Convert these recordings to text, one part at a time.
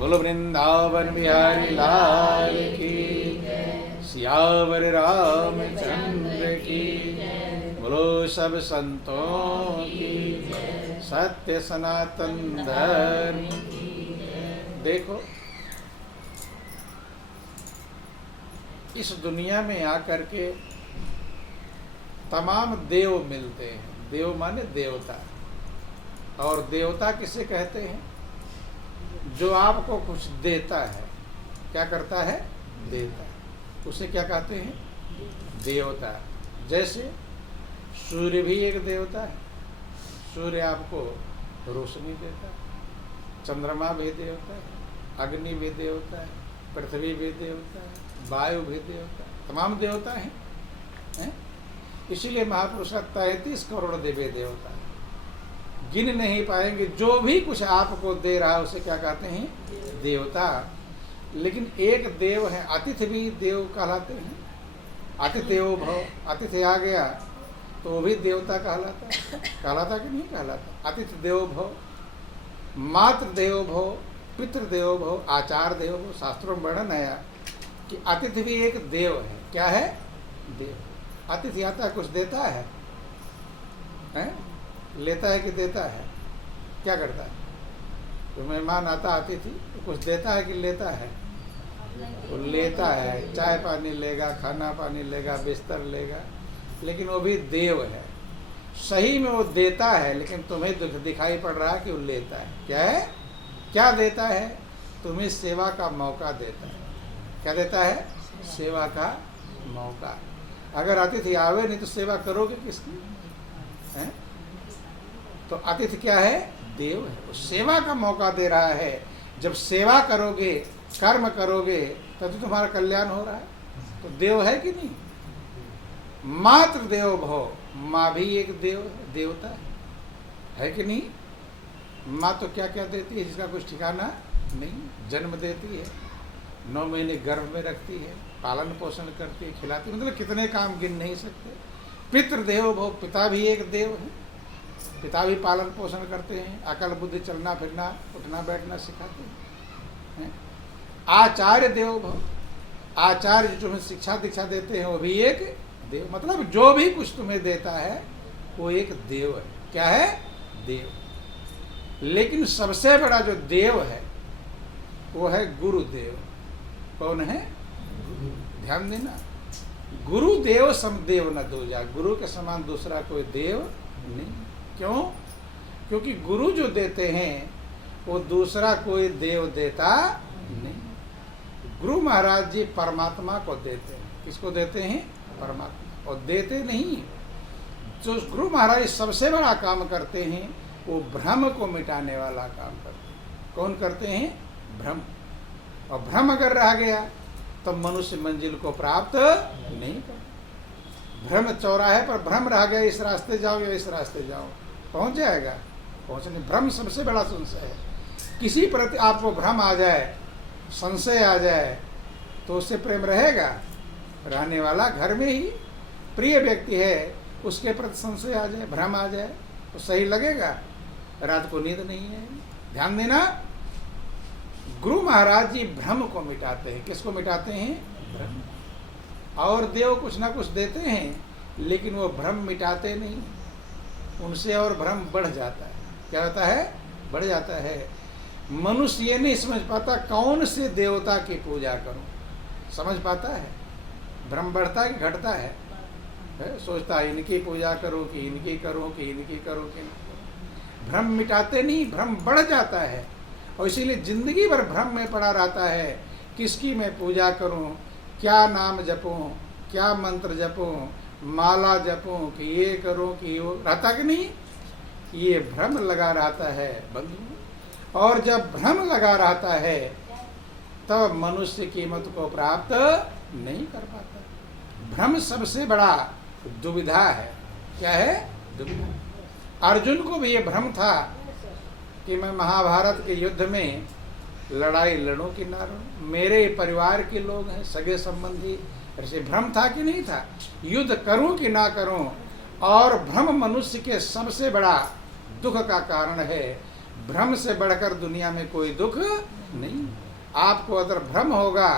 बोलो वृंदावन बिहारी लाल की, सियावर रामचंद्र की, बोलो सब संतों की, सत्य सनातन धर्म की। देखो, इस दुनिया में आकर के तमाम देव मिलते हैं। देव माने देवता, और देवता किसे कहते हैं? जो आपको कुछ देता है। क्या करता है? देता है। उसे क्या कहते हैं? देवता। जैसे सूर्य भी एक देवता है, सूर्य आपको रोशनी देता है। चंद्रमा भी देवता है, अग्नि भी देवता है, पृथ्वी भी देवता है, वायु भी देवता है, तमाम देवता हैं। इसीलिए महापुरुष का 33 करोड़ दिव्य देवता है, गिन नहीं पाएंगे। जो भी कुछ आपको दे रहा है उसे क्या कहते हैं? देवता। लेकिन एक देव है, अतिथि भी देव कहलाते हैं। अतिथि देवो भव, अतिथि आ गया तो वो भी देवता कहलाता है। कहलाता कि नहीं कहलाता? अतिथि देवो भव, मातृ देवो भव, पितृ देवो भव, आचार्य देवो भव। शास्त्रों में वर्णन आया कि अतिथि भी एक देव है। क्या है? देव। अतिथि आता है, कुछ देता है, लेता है कि देता है? क्या करता है? तो मेहमान आता अतिथि तो कुछ देता है कि लेता है? वो लेता है। चाय पानी लेगा, खाना पानी लेगा, बिस्तर लेगा, लेकिन वो भी देव है। सही में वो देता है, लेकिन तुम्हें दिखाई पड़ रहा है कि वो लेता है। क्या है? क्या देता है? तुम्हें सेवा का मौका देता है। क्या देता है? सेवा का मौका। अगर अतिथि आवे नहीं तो सेवा करोगे किसकी? हैं? तो अतिथि क्या है? देव है। वो सेवा का मौका दे रहा है। जब सेवा करोगे, कर्म करोगे, तो तुम्हारा कल्याण हो रहा है। तो देव है कि नहीं? मातृ देवो भव, माँ भी एक देव है, देवता है कि नहीं? माँ तो क्या क्या देती है जिसका कुछ ठिकाना नहीं। जन्म देती है, 9 महीने गर्भ में रखती है, पालन पोषण करती है, खिलाती है, मतलब कितने काम गिन नहीं सकते। पितृ देवो भव, पिता भी एक देव है। पिता भी पालन पोषण करते हैं, अकल बुद्धि, चलना फिरना, उठना बैठना सिखाते हैं। आचार्य देवो भव, आचार्य जो तुम्हें शिक्षा दीक्षा देते हैं वो भी एक देव। मतलब जो भी कुछ तुम्हें देता है वो एक देव है। क्या है? देव। लेकिन सबसे बड़ा जो देव है वो है गुरुदेव। कौन है? ध्यान देना, गुरुदेव समदेव न दूजा। गुरु के समान दूसरा कोई देव नहीं। क्यों? क्योंकि गुरु जो देते हैं वो दूसरा कोई देव देता नहीं। गुरु महाराज जी परमात्मा को देते हैं। किसको देते हैं? परमात्मा। और देते नहीं, जो गुरु महाराज सबसे बड़ा काम करते हैं वो भ्रम को मिटाने वाला काम करते हैं। कौन करते हैं? भ्रम। और भ्रम अगर रह गया तो मनुष्य मंजिल को प्राप्त नहीं कर। भ्रम चौराहे पर भ्रम रह गया, इस रास्ते जाओ या इस रास्ते जाओ, पहुंच जाएगा? पहुंचने। भ्रम सबसे बड़ा संशय है। किसी प्रति आपको भ्रम आ जाए, संशय आ जाए, तो उससे प्रेम रहेगा? रहने वाला घर में ही प्रिय व्यक्ति है, उसके प्रति संशय आ जाए, भ्रम आ जाए, तो सही लगेगा? रात को नींद नहीं है। ध्यान देना, गुरु महाराज जी भ्रम को मिटाते हैं। किसको मिटाते हैं? भ्रम। और देव कुछ ना कुछ देते हैं, लेकिन वो भ्रम मिटाते नहीं, उनसे और भ्रम बढ़ जाता है। क्या होता है? बढ़ जाता है। मनुष्य ये नहीं समझ पाता कौन से देवता की पूजा करूं। समझ पाता है? भ्रम बढ़ता है कि घटता है? सोचता है इनकी पूजा करो कि इनकी करो कि इनकी करो कि इनकी करो। भ्रम मिटाते नहीं, भ्रम बढ़ जाता है। और इसीलिए जिंदगी भर भ्रम में पड़ा रहता है। किसकी मैं पूजा करूं, क्या नाम जपूं, क्या मंत्र जपूं, माला जपूं, कि ये करूं कि वो, रहता कि नहीं? ये भ्रम लगा रहता है बंधु। और जब भ्रम लगा रहता है तब मनुष्य कीमत को प्राप्त नहीं कर पाता। भ्रम सबसे बड़ा दुविधा है। क्या है? दुविधा। अर्जुन को भी ये भ्रम था कि मैं महाभारत के युद्ध में लड़ाई लड़ूं कि ना लड़ूं, मेरे परिवार के लोग हैं, सगे संबंधी। ऐसे भ्रम था कि नहीं था? युद्ध करूं कि ना करूं। और भ्रम मनुष्य के सबसे बड़ा दुख का कारण है। भ्रम से बढ़कर दुनिया में कोई दुख नहीं। आपको अगर भ्रम होगा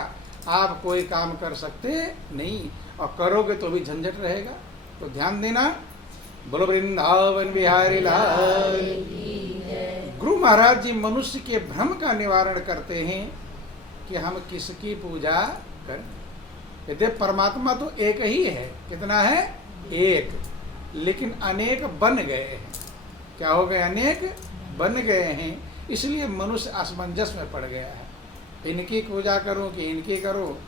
आप कोई काम कर सकते नहीं, और करोगे तो भी झंझट रहेगा। तो ध्यान देना। बोलो वृंदावन बिहारी लाल। गुरु महाराज जी मनुष्य के भ्रम का निवारण करते हैं कि हम किसकी पूजा करें। यदि परमात्मा तो एक ही है, कितना है? एक, लेकिन अनेक बन गए हैं। क्या हो गए? अनेक बन गए हैं। इसलिए मनुष्य असमंजस में पड़ गया है। इनकी पूजा करो कि इनकी करो,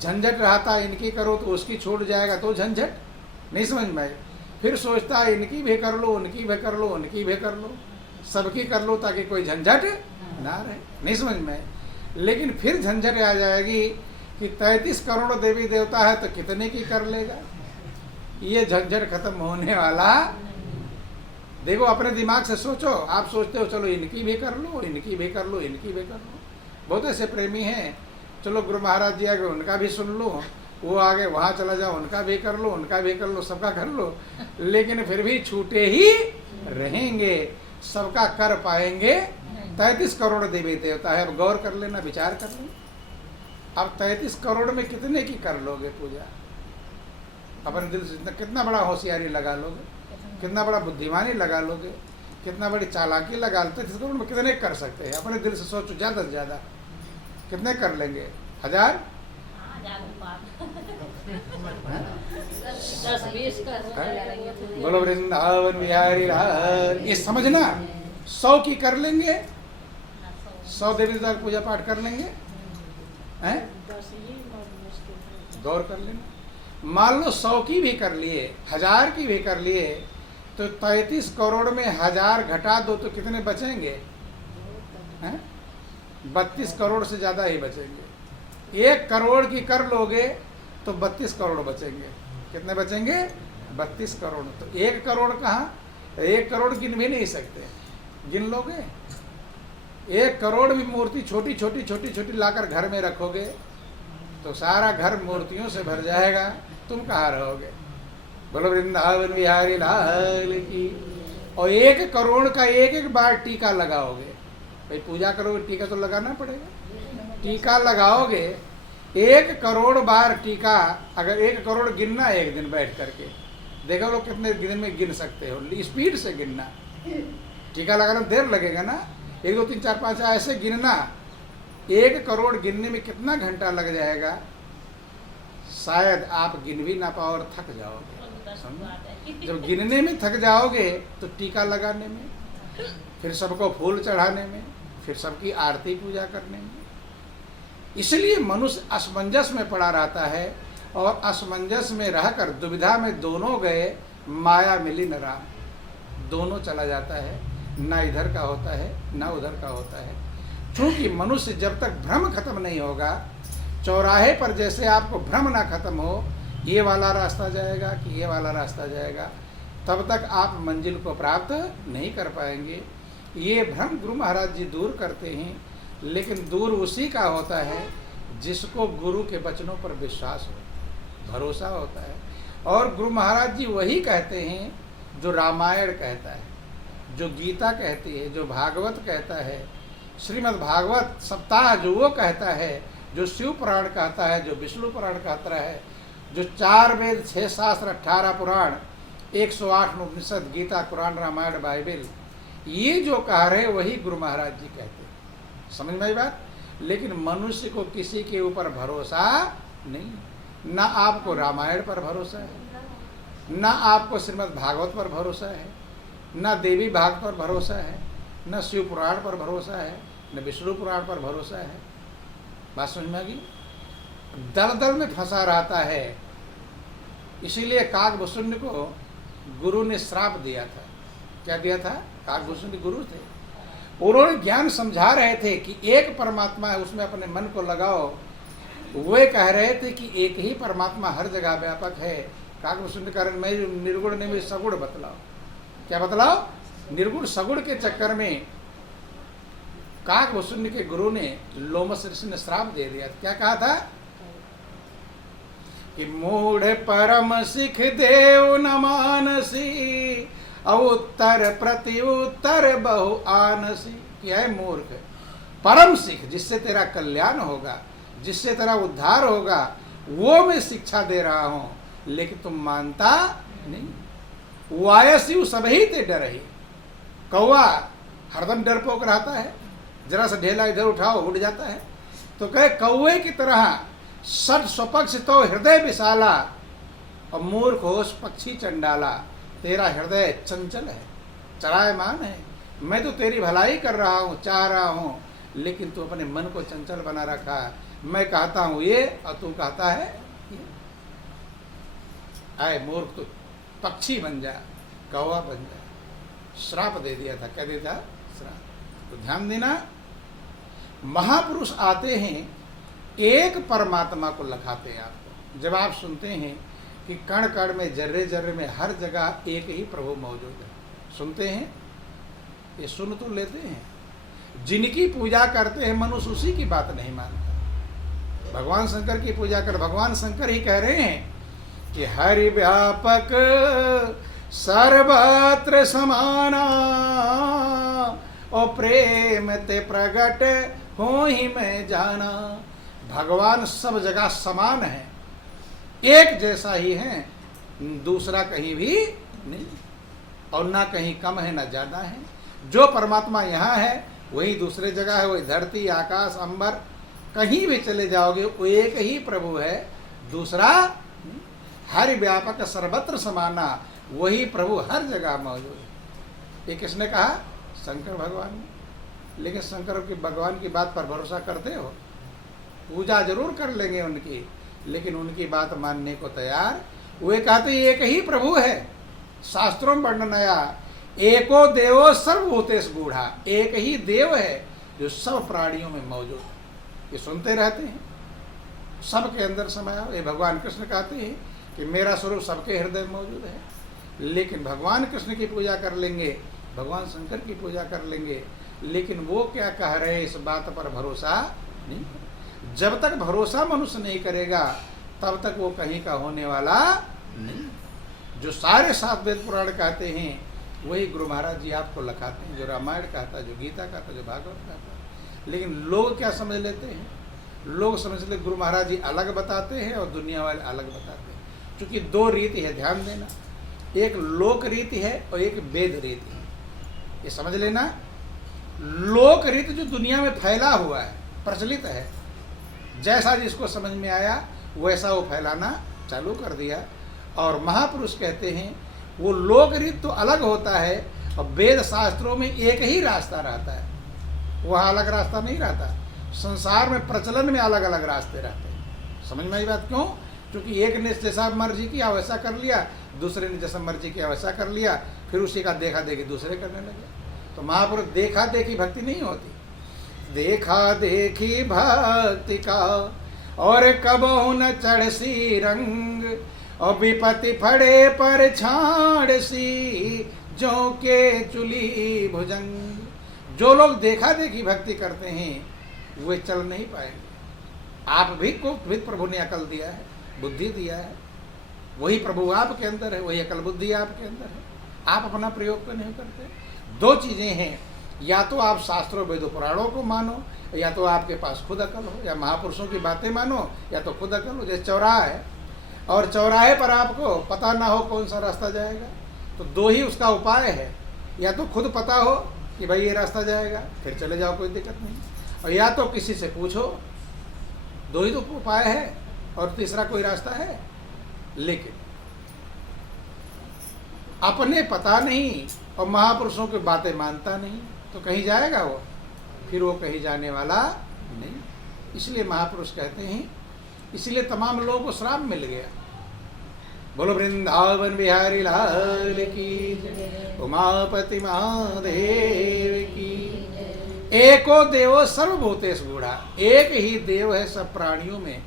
झंझट रहता इनकी करो तो उसकी छूट जाएगा तो झंझट नहीं समझ में आए। फिर सोचता है इनकी भी कर लो, उनकी भी कर लो, उनकी भी कर लो, सबकी कर लो ताकि कोई झंझट ना रहे। नहीं समझ में आए। लेकिन फिर झंझट आ जाएगी कि 33 करोड़ देवी देवता है तो कितने की कर लेगा। ये झंझट खत्म होने वाला। देखो अपने दिमाग से सोचो। आप सोचते हो चलो इनकी भी कर लो, इनकी भी कर लो, इनकी भी कर लो। बहुत ऐसे प्रेमी हैं, चलो गुरु महाराज जी आगे उनका भी सुन लो, वो आगे वहाँ चला जाओ उनका भी कर लो, उनका भी कर लो, सबका कर लो, लेकिन फिर भी छूटे ही रहेंगे, सबका कर पाएंगे। 33 करोड़ देवी देवता है। अब गौर कर लेना, विचार कर लेना। अब 33 करोड़ में कितने की कर लोगे पूजा? अपने दिल से कितना बड़ा होशियारी लगा लोगे, कितना बड़ा बुद्धिमानी लगा लोगे, कितना बड़ी चालाकी लगा लेते। 33 करोड़ में कितने कर सकते हैं? अपने दिल से सोचो, ज़्यादा से ज़्यादा कितने कर लेंगे? 1000? 10-20 का बोलो वृंदावन बिहारी लाल। ये समझना, 100 की कर लेंगे, 100 देवी देवता की पूजा पाठ कर लेंगे हैं? गौर कर लेना। मान लो 100 की भी कर लिए, 1000 की भी कर लिए, तो 33 करोड़ में 1000 घटा दो तो कितने बचेंगे? हैं? 32 करोड़ से ज़्यादा ही बचेंगे। 1 करोड़ की कर लोगे तो 32 करोड़ बचेंगे। कितने बचेंगे? 32 करोड़। तो 1 करोड़ कहाँ? 1 करोड़ गिन भी नहीं सकते। गिन लोगे? 1 करोड़ भी मूर्ति छोटी छोटी छोटी छोटी लाकर घर में रखोगे तो सारा घर मूर्तियों से भर जाएगा, तुम कहाँ रहोगे? बोलो वृंदावन बिहारी लाल की। और 1 करोड़ का एक एक बार टीका लगाओगे। भाई पूजा करोगे, टीका तो लगाना पड़ेगा। टीका लगाओगे 1 करोड़ बार टीका। अगर 1 करोड़ गिनना है एक दिन बैठ करके, देखो लोग कितने दिन में गिन सकते हो। स्पीड से गिनना, टीका लगाना देर लगेगा ना। 1 2 3 4 5 ऐसे गिनना। 1 करोड़ गिनने में कितना घंटा लग जाएगा? शायद आप गिन भी ना पाओ और थक जाओगे। जब गिनने में थक जाओगे तो टीका लगाने में, फिर सबको फूल चढ़ाने में, फिर सबकी आरती पूजा करने में। इसलिए मनुष्य असमंजस में पड़ा रहता है, और असमंजस में रहकर दुविधा में दोनों गए, माया मिली न राम। दोनों चला जाता है, ना इधर का होता है ना उधर का होता है। क्योंकि मनुष्य जब तक भ्रम खत्म नहीं होगा, चौराहे पर जैसे आपको भ्रम ना खत्म हो, ये वाला रास्ता जाएगा कि ये वाला रास्ता जाएगा, तब तक आप मंजिल को प्राप्त नहीं कर पाएंगे। ये भ्रम गुरु महाराज जी दूर करते हैं, लेकिन दूर उसी का होता है जिसको गुरु के वचनों पर विश्वास हो, भरोसा होता है। और गुरु महाराज जी वही कहते हैं जो रामायण कहता है, जो गीता कहती है, जो भागवत कहता है, श्रीमद् भागवत सप्ताह जो वो कहता है, जो शिव पुराण कहता है, जो विष्णु पुराण कहता है, जो 4 वेद 6 शास्त्र 18 पुराण 108 उपनिषद, गीता, कुरान, रामायण, बाइबल, ये जो कह रहे वही गुरु महाराज जी कहते हैं। समझ में आई बात? लेकिन मनुष्य को किसी के ऊपर भरोसा नहीं। ना आपको रामायण पर भरोसा है, ना आपको श्रीमद् भागवत पर भरोसा है, ना देवी भाग पर भरोसा है, न शिव पुराण पर भरोसा है, न विष्णु पुराण पर भरोसा है। बात समझ में आ गई? दलदल में फंसा रहता है। इसीलिए काकभूषुंड को गुरु ने श्राप दिया था। क्या दिया था? काकभूषुंड गुरु थे, उन्होंने ज्ञान समझा रहे थे कि एक परमात्मा है, उसमें अपने मन को लगाओ। वे कह रहे थे कि एक ही परमात्मा हर जगह व्यापक है। काकभूषुंड कारण मैं निर्गुण ने सगुण बतलाओ। क्या बतलाओ? निर्गुण सगुण के चक्कर में काकभूषुंड के गुरु ने लोमस ऋषि ने श्राप दे दिया। क्या कहा था कि मूढ़ परम सिख देव न मानसी, उत्तर प्रति उत्तर बहु आनसी। क्या है? मूर्ख परम सीख, जिससे तेरा कल्याण होगा, जिससे तेरा उद्धार होगा, वो मैं शिक्षा दे रहा हूं, लेकिन तुम मानता नहीं। वायसयु सभी ते डर ही। कौवा हरदम डरपोक रहता है, जरा सा ढेला इधर उठाओ उड़ जाता है। तो कहे कौवे की तरह सट स्वपक्ष तो हृदय विशाला, और मूर्ख होश पक्षी चंडाला। तेरा हृदय चंचल है, चलायमान है। मैं तो तेरी भलाई कर रहा हूँ, चाह रहा हूँ, लेकिन तू अपने मन को चंचल बना रखा है। मैं कहता हूँ ये और तू कहता है ये। आए मूर्ख, तू पक्षी बन जा, कौवा बन जा। श्राप दे दिया था, क्या देता? श्राप। तो ध्यान देना, महापुरुष आते हैं, एक परमात्मा को लखाते हैं आपको। जब आप सुनते हैं कि कण कण में, जर्रे जर्रे में, हर जगह एक ही प्रभु मौजूद है, सुनते हैं, ये सुन तो लेते हैं। जिनकी पूजा करते हैं मनुष्य उसी की बात नहीं मानता। भगवान शंकर की पूजा कर, भगवान शंकर ही कह रहे हैं कि हरि व्यापक सर्वत्र समाना, और प्रेम ते प्रगट हो ही मैं जाना। भगवान सब जगह समान है, एक जैसा ही है, दूसरा कहीं भी नहीं, और ना कहीं कम है ना ज्यादा है। जो परमात्मा यहाँ है वही दूसरे जगह है, वही धरती आकाश अंबर, कहीं भी चले जाओगे वो एक ही प्रभु है, दूसरा नहीं। हरि व्यापक सर्वत्र समाना, वही प्रभु हर जगह मौजूद है। ये किसने कहा? शंकर भगवान ने। लेकिन शंकर की भगवान की बात पर भरोसा करते हो? पूजा जरूर कर लेंगे उनकी, लेकिन उनकी बात मानने को तैयार। वे कहते एक ही प्रभु है। शास्त्रों में वर्णन आया, एको देवो सर्वभूतेषु गूढ़ा, एक ही देव है जो सब प्राणियों में मौजूद है। ये सुनते रहते हैं, सबके अंदर समाया। ये भगवान कृष्ण कहते हैं कि मेरा स्वरूप सबके हृदय में मौजूद है। लेकिन भगवान कृष्ण की पूजा कर लेंगे, भगवान शंकर की पूजा कर लेंगे, लेकिन वो क्या कह रहे हैं इस बात पर भरोसा नहीं। जब तक भरोसा मनुष्य नहीं करेगा तब तक वो कहीं का होने वाला नहीं। जो सारे सात वेद पुराण कहते हैं वही गुरु महाराज जी आपको लखाते हैं, जो रामायण कहता है, जो गीता कहता है, जो भागवत कहता है। लेकिन लोग क्या समझ लेते हैं? लोग समझ लेते गुरु महाराज जी अलग बताते हैं और दुनिया वाले अलग बताते हैं। क्योंकि दो रीति है, ध्यान देना, एक लोक रीति है और एक वेद रीति है। ये समझ लेना, लोक रीति जो दुनिया में फैला हुआ है, प्रचलित है, जैसा जिसको समझ में आया वैसा वो फैलाना चालू कर दिया। और महापुरुष कहते हैं वो लोक रीत तो अलग होता है और वेद शास्त्रों में एक ही रास्ता रहता है, वहाँ अलग रास्ता नहीं रहता। संसार में प्रचलन में अलग अलग रास्ते रहते हैं। समझ में आई बात? क्यों? क्योंकि एक ने जैसा मर्जी किया वैसा कर लिया, दूसरे ने जैसा मर्जी किया वैसा कर लिया, फिर उसी का देखा देखी दूसरे करने लगे। तो महापुरुष देखा देखी भक्ति नहीं होती, देखा देखी भक्ति का और कबहु न चढ़सी रंग, और विपत्ति फड़े पर छाड़ सी जो के चुली भुजंग। जो लोग देखा देखी भक्ति करते हैं वे चल नहीं पाएंगे। आप भी को प्रभु ने अकल दिया है, बुद्धि दिया है, वही प्रभु आपके अंदर है, वही अकल बुद्धि आपके अंदर है, आप अपना प्रयोग तो नहीं करते। दो चीजें हैं, या तो आप शास्त्रों वेदों पुराणों को मानो, या तो आपके पास खुद अकल हो, या महापुरुषों की बातें मानो, या तो खुद अकल हो। जैसे चौराहा है और चौराहे पर आपको पता ना हो कौन सा रास्ता जाएगा, तो दो ही उसका उपाय है, या तो खुद पता हो कि भाई ये रास्ता जाएगा फिर चले जाओ कोई दिक्कत नहीं, और या तो किसी से पूछो। दो ही तो उपाय है, और तीसरा कोई रास्ता है? लेकिन अपने पता नहीं और महापुरुषों की बातें मानता नहीं तो कहीं जाएगा वो? फिर वो कहीं जाने वाला नहीं। इसलिए महापुरुष कहते हैं, इसलिए तमाम लोगों को श्राप मिल गया। बोलो वृंदावन बिहारी लाल की, उमापति महादेव की। एको देवो सर्वभूतेषु गूढ़ा, एक ही देव है सब प्राणियों में,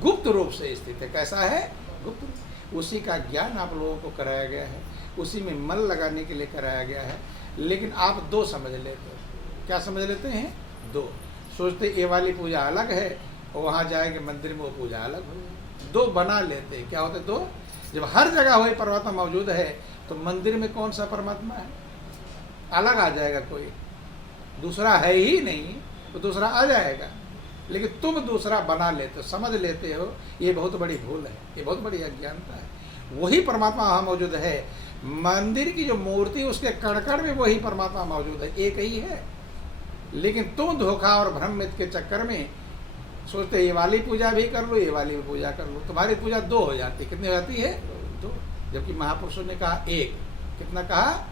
गुप्त रूप से स्थित है। कैसा है? गुप्त। उसी का ज्ञान आप लोगों को कराया गया है, उसी में मन लगाने के लिए कराया गया है। लेकिन आप दो समझ लेते हो। क्या समझ लेते हैं? दो। सोचते ये वाली पूजा अलग है और वहाँ जाएंगे मंदिर में वो पूजा अलग हो। दो बना लेते हैं। क्या होते? दो। जब हर जगह वही परमात्मा मौजूद है तो मंदिर में कौन सा परमात्मा है? अलग आ जाएगा कोई, दूसरा है ही नहीं। तो दूसरा आ जाएगा। लेकिन तुम दूसरा बना लेते हो, समझ लेते हो, ये बहुत बड़ी भूल है, ये बहुत बड़ी अज्ञानता है। वही परमात्मा वहाँ मौजूद है। मंदिर की जो मूर्ति उसके कण-कण में वही परमात्मा मौजूद है, एक ही है। लेकिन तुम धोखा और भ्रम मिथ के चक्कर में सोचते ये वाली पूजा भी कर लो, ये वाली भी पूजा कर लो, तुम्हारी पूजा दो हो जाती। कितनी हो जाती है? दो। जबकि महापुरुषों ने कहा एक। कितना कहा?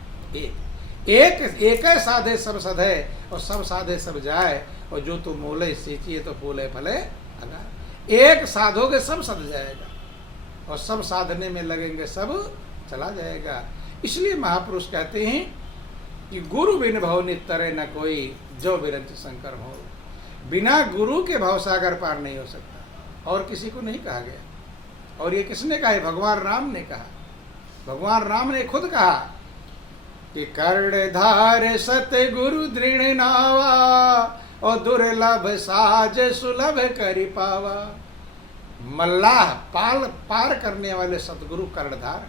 एक है साधे सब सधे, और सब साधे सब जाए, और जो तू मोले सींचिए तो फूले फले अगा। एक साधोगे सब सध जाएगा, और सब साधने में लगेंगे सब चला जाएगा। इसलिए महापुरुष कहते हैं कि गुरु बिन भव नितरे न कोई, जो बिरंच शंकर हो। बिना गुरु के भवसागर पार नहीं हो सकता, और किसी को नहीं कहा गया। और ये किसने कहा है? भगवान राम ने कहा। भगवान राम ने खुद कहा कि कर्णधार सतगुरु दृढ़ नावा, और दुर्लभ साज सुलभ करि पावा। मल्लाह पार करने वाले सतगुरु कर्णधार।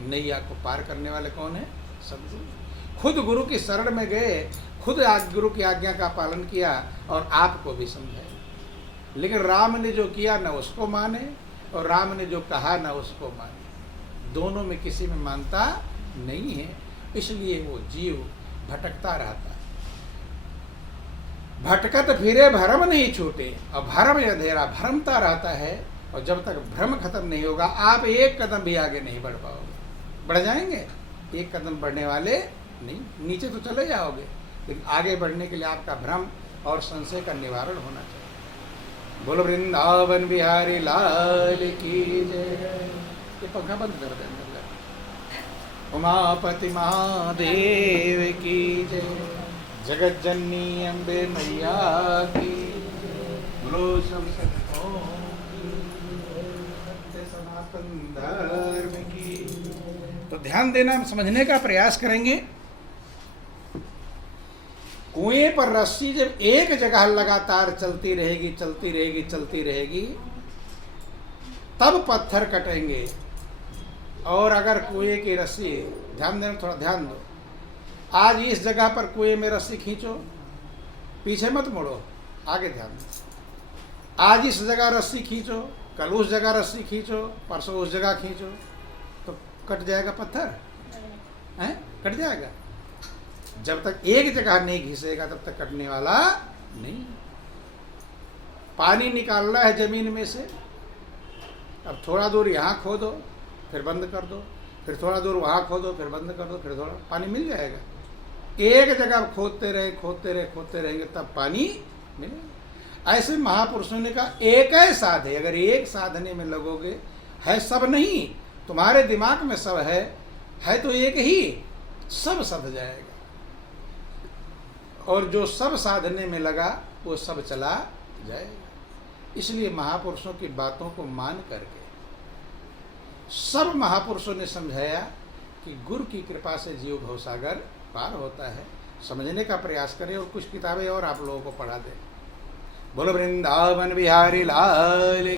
नैया को पार करने वाले कौन है? सतगुरु। खुद गुरु की शरण में गए, खुद गुरु की आज्ञा का पालन किया, और आपको भी समझाया। लेकिन राम ने जो किया न उसको माने, और राम ने जो कहा न उसको माने। दोनों में किसी में मानता नहीं है। इसलिए वो जीव भटकता रहता है। भटकत फिरे भरम नहीं छूटे, और भरम अंधेरा भ्रमता रहता है। और जब तक भ्रम खत्म नहीं होगा, आप एक कदम भी आगे नहीं बढ़ पाओगे। बढ़ जाएंगे? एक कदम बढ़ने वाले नहीं, नीचे तो चले जाओगे, लेकिन आगे बढ़ने के लिए आपका भ्रम और संशय का निवारण होना चाहिए। बोलो वृंदावन बिहारी लाल की जय। ये पंखा बंद कर दे। उमापति महादेव की जय। जगत जननी अम्बे मैया की। बोलो सब सत्यों की, सत्य सनातन धर्म की। तो ध्यान देना, हम समझने का प्रयास करेंगे। कुएं पर रस्सी जब एक जगह लगातार चलती रहेगी, चलती रहेगी, चलती रहेगी, तब पत्थर कटेंगे। और अगर कुएं की रस्सी, ध्यान देना, थोड़ा ध्यान दो। आज इस जगह पर कुएं में रस्सी खींचो, पीछे मत मुड़ो, आगे ध्यान दो। आज इस जगह रस्सी खींचो, कल उस जगह रस्सी खींचो, परसों उस जगह खींचो, तो कट जाएगा पत्थर? हैं? कट जाएगा। जब तक एक जगह नहीं घिसेगा तब तक कटने वाला नहीं। पानी निकालना है जमीन में से, अब थोड़ा दूर यहाँ खोदो, फिर बंद कर दो, फिर थोड़ा दूर वहाँ खोदो, फिर बंद कर दो, फिर थोड़ा, पानी मिल जाएगा। एक जगह खोदते रहे, खोदते रहे, खोदते रहेंगे, तब पानी मिलेगा। ऐसे महापुरुषों ने कहा एक है साधे। अगर एक साधने में लगोगे, है सब नहीं, तुम्हारे दिमाग में सब है तो एक ही, सब सध जाएगा। और जो सब साधने में लगा वो सब चला जाएगा। इसलिए महापुरुषों की बातों को मान करके सब महापुरुषों ने समझाया कि गुरु की कृपा से जीव भवसागर पार होता है। समझने का प्रयास करें, और कुछ किताबें और आप लोगों को पढ़ा दें। बोलो वृंदावन बिहारी लाल।